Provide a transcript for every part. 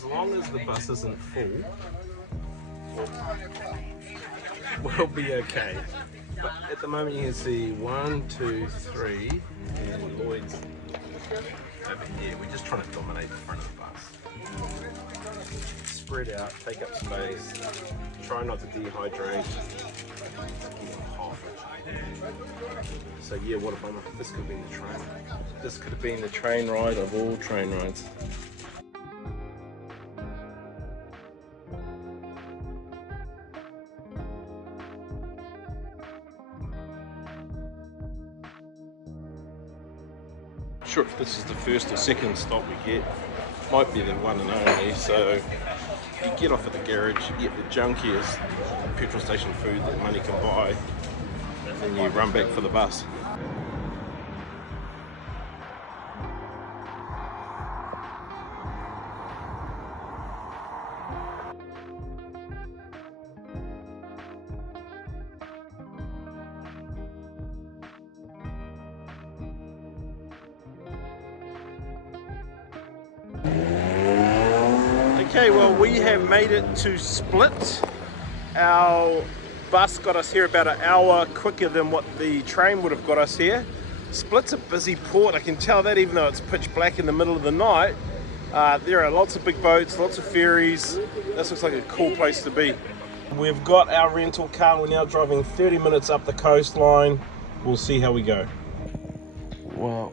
as long as the bus isn't full, we'll be okay. But at the moment you can see 1, 2, 3, and Lloyd's over here. We're just trying to dominate the front of the bus. Spread out, take up space, try not to dehydrate. So yeah, what a bummer. This could have been the train. This could have been the train ride of all train rides. Sure, if this is the first or second stop we get, might be the one and only. So you get off at the garage, you get the junkiest petrol station food that money can buy, and you run back for the bus. Okay, well, we have made it to Split. Our bus got us here about an hour quicker than what the train would have got us here. Split's a busy port, I can tell that, even though it's pitch black in the middle of the night. There are lots of big boats, lots of ferries. This looks like a cool place to be. We've got our rental car. We're now driving 30 minutes up the coastline. We'll see how we go. Well,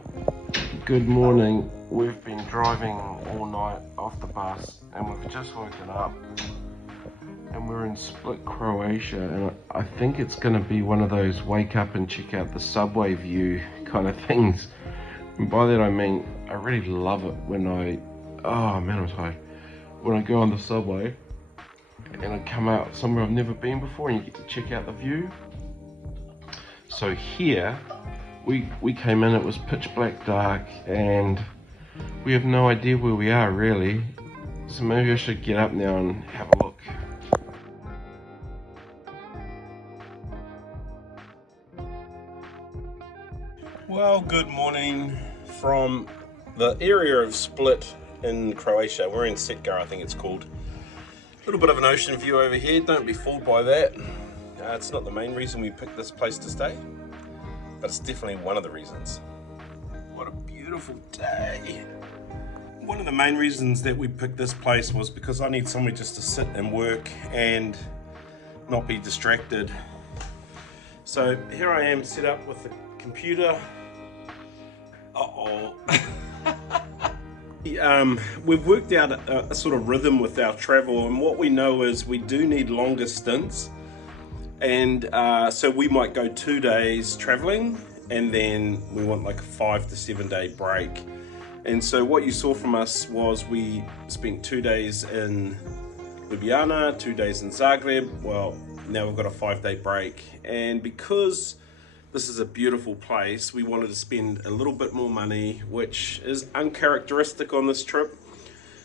good morning. We've been driving all night off the bus and we've just woken up and we're in Split, Croatia, and I think it's going to be one of those wake up and check out the subway view kind of things. And by that I mean I really love it when oh man, I'm tired. When I go on the subway and I come out somewhere I've never been before and you get to check out the view. So here we came in, it was pitch black dark and we have no idea where we are really. So maybe I should get up now and have a look. Well, good morning from the area of Split in Croatia. We're in Setgar, I think it's called. A little bit of an ocean view over here, don't be fooled by that. It's not the main reason we picked this place to stay, but it's definitely one of the reasons. What a beautiful day. One of the main reasons that we picked this place was because I need somewhere just to sit and work and not be distracted. So here I am set up with the computer. We've worked out a sort of rhythm with our travel, and what we know is we do need longer stints, and so we might go 2 days traveling and then we want like a 5 to 7 day break. And so what you saw from us was we spent 2 days in Ljubljana, 2 days in Zagreb. Well, now we've got a 5 day break, and because this is a beautiful place, we wanted to spend a little bit more money, which is uncharacteristic on this trip.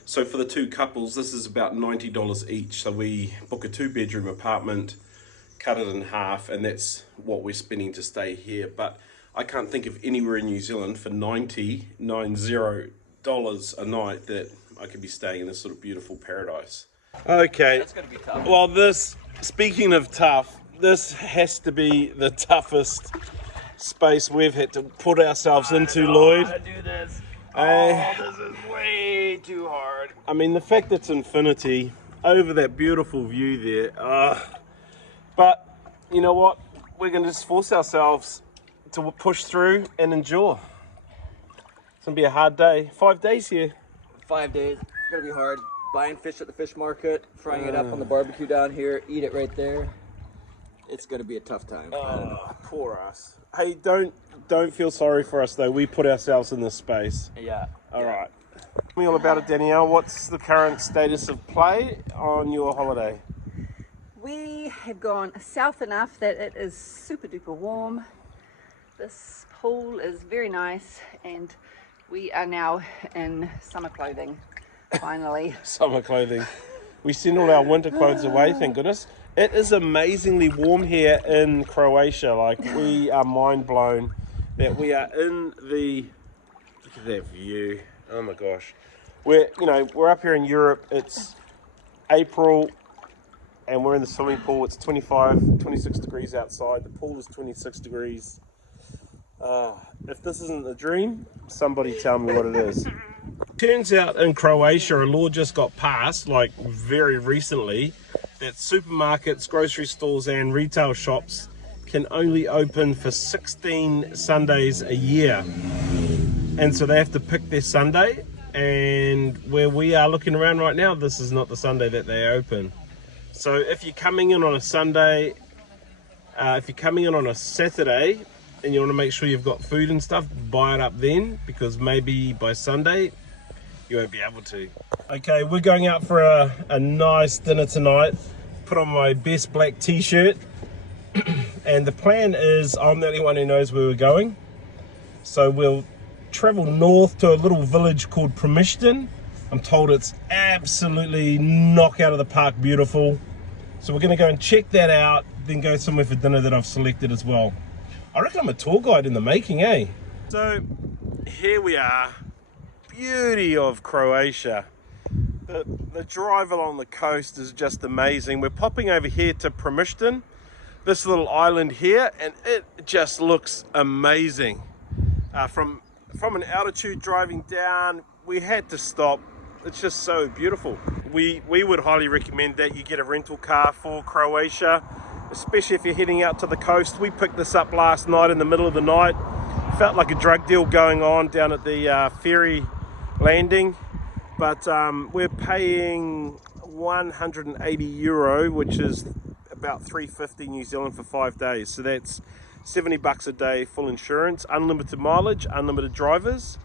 So for the two couples, this is about $90 each. So we book a 2-bedroom apartment, cut it in half, and that's what we're spending to stay here. But I can't think of anywhere in New Zealand for $90 a night that I could be staying in this sort of beautiful paradise. Okay. That's gonna be tough. Well, speaking of tough, this has to be the toughest space we've had to put ourselves into, Lloyd. How to do this. This is way too hard. I mean, the fact it's infinity over that beautiful view there. But you know what? We're going to just force ourselves to push through and endure. It's going to be a hard day. 5 days here. 5 days. It's going to be hard. Buying fish at the fish market, frying it up on the barbecue down here, eat it right there. It's going to be a tough time. Poor us. Hey, don't feel sorry for us though. We put ourselves in this space. Yeah. All right. Tell me all about it, Danielle. What's the current status of play on your holiday? We have gone south enough that it is super duper warm. This pool is very nice, and we are now in summer clothing, finally. Summer clothing. We send all our winter clothes away, thank goodness. It is amazingly warm here in Croatia. Like, we are mind blown that we are in the, look at that view. Oh my gosh. we're up here in Europe. It's April, and we're in the swimming pool. It's 26 degrees outside. The pool is 26 degrees. If this isn't a dream, somebody tell me what it is. Turns out in Croatia, a law just got passed, like very recently, that supermarkets, grocery stores and retail shops can only open for 16 Sundays a year. And so they have to pick their Sunday, and where we are looking around right now, this is not the Sunday that they open. So if you're coming in on a Sunday, if you're coming in on a Saturday and you want to make sure you've got food and stuff, buy it up then, because maybe by Sunday you won't be able to. Okay, we're going out for a nice dinner tonight. Put on my best black t-shirt, and the plan is I'm the only one who knows where we're going. So we'll travel north to a little village called Primošten. I'm told it's absolutely knock out of the park beautiful. So we're gonna go and check that out, then go somewhere for dinner that I've selected as well. I reckon I'm a tour guide in the making, eh? So here we are, beauty of Croatia. The drive along the coast is just amazing. We're popping over here to Primošten, this little island here, and it just looks amazing. From an altitude driving down, we had to stop. It's just so beautiful. We would highly recommend that you get a rental car for Croatia, especially if you're heading out to the coast. We picked this up last night in the middle of the night. Felt like a drug deal going on down at the ferry landing, but we're paying 180 euro, which is about 350 New Zealand for 5 days. So that's 70 bucks a day, full insurance, unlimited mileage, unlimited drivers.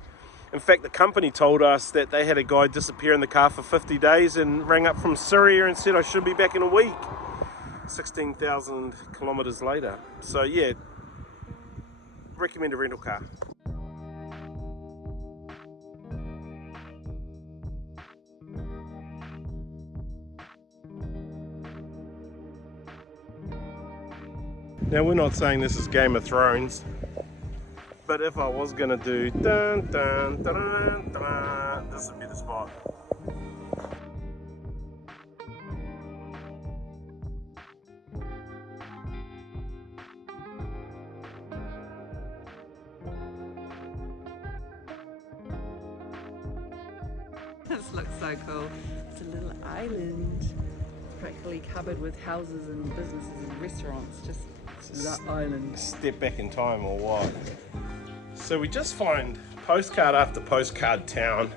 In fact, the company told us that they had a guy disappear in the car for 50 days and rang up from Syria and said I should be back in a week. 16,000 kilometers later. So yeah, recommend a rental car. Now, we're not saying this is Game of Thrones, but if I was gonna do dun dun dun dun dun, this would be the spot. This looks so cool. It's a little island, practically covered with houses and businesses and restaurants. Just that island. Step back in time or what? So we just find postcard after postcard town.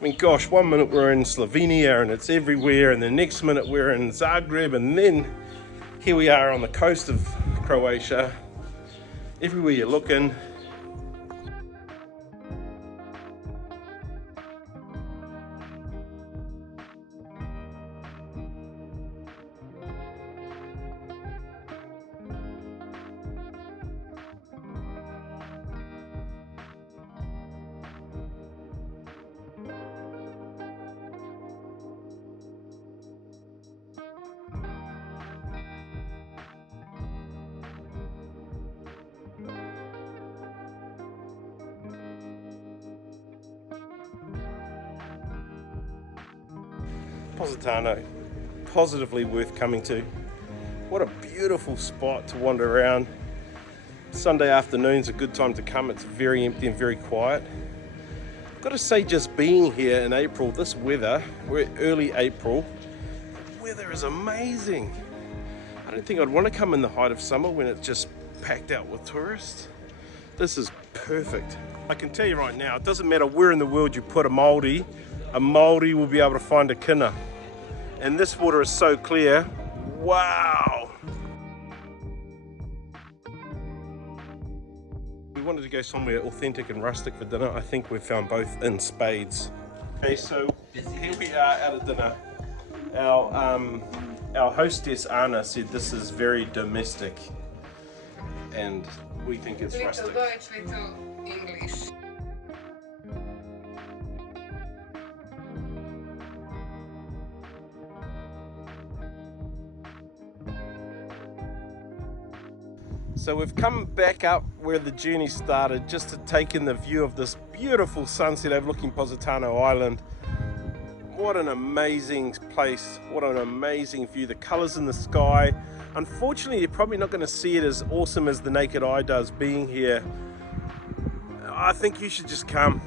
I mean, gosh, one minute we're in Slovenia and it's everywhere, and the next minute we're in Zagreb, and then here we are on the coast of Croatia. Everywhere you're looking. Positano, positively worth coming to. What a beautiful spot to wander around. Sunday afternoon's a good time to come. It's very empty and very quiet. I've got to say, just being here in April, this weather, we're early April, the weather is amazing. I don't think I'd want to come in the height of summer when it's just packed out with tourists. This is perfect. I can tell you right now, it doesn't matter where in the world you put a Māori will be able to find a kina. And this water is so clear. Wow! We wanted to go somewhere authentic and rustic for dinner. I think we've found both in spades. Okay, so here we are out at dinner. Our hostess Anna said this is very domestic, and we think it's rustic. Little Deutsch, little English. So So we've come back up where the journey started just to take in the view of this beautiful sunset overlooking Positano Island. What an amazing place, what an amazing view, the colours in the sky. Unfortunately, you're probably not going to see it as awesome as the naked eye does being here. I think you should just come.